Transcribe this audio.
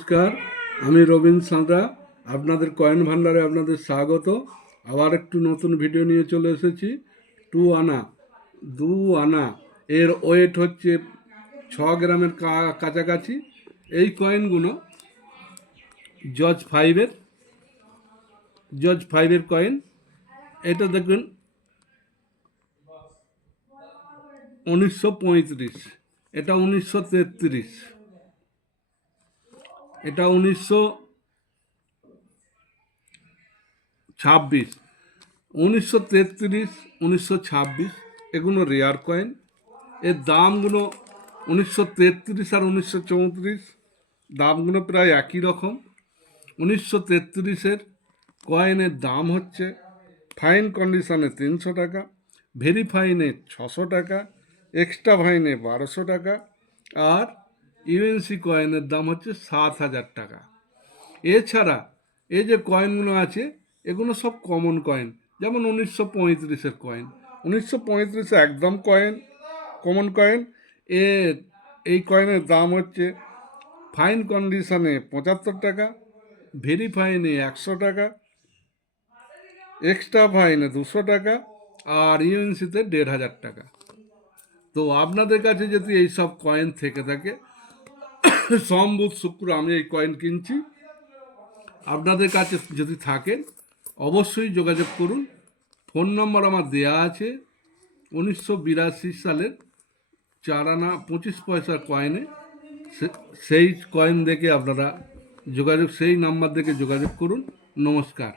নমস্কার, আমি রবীন সাঁতরা। আপনাদের কয়েন ভান্ডারে আপনাদের স্বাগত। আবার একটু নতুন ভিডিও নিয়ে চলে এসেছি। 2 আনা 2 আনা এর ওয়েট হচ্ছে 6 গ্রামের কাছাকাছি। এই কয়েনগুলো জজ 5-এর কয়েন। এটা দেখবেন 1935, এটা 1933, এটা 1926, 1933, 1926 এগুলো রেয়ার কয়েন। এর দামগুলো 1933 আর 1934 দামগুলো প্রায় একই রকম। 1933-এর কয়েনের দাম হচ্ছে ফাইন কন্ডিশনে 300 টাকা, ভেরি ফাইনে 600 টাকা, এক্সট্রা ফাইনে 1200 টাকা, আর ইউএনসি কয়েনের দাম হচ্ছে 7,000 টাকা। এছাড়া এই যে কয়েনগুলো আছে এগুলো সব কমন কয়েন, যেমন 1935-এর কয়েন। 1935 একদম কমন কয়েন। এর এই কয়েনের দাম হচ্ছে ফাইন কন্ডিশনে 75 টাকা, ভেরি ফাইনে 100 টাকা, এক্সট্রা ফাইনে 200 টাকা, আর ইউএনসিতে 1,500 টাকা। তো আপনাদের কাছে যদি এই সব কয়েন থেকে থাকে, সোম বুধ শুক্র আমি এই কয়েন কিনছি, আপনাদের কাছে যদি থাকেন অবশ্যই যোগাযোগ করুন। ফোন নম্বর আমার দেয়া আছে। 1982 সালের 4 আনা 25 পয়সার কয়েনে সেই কয়েন দেখে আপনারা সেই নাম্বার দেখে যোগাযোগ করুন। নমস্কার।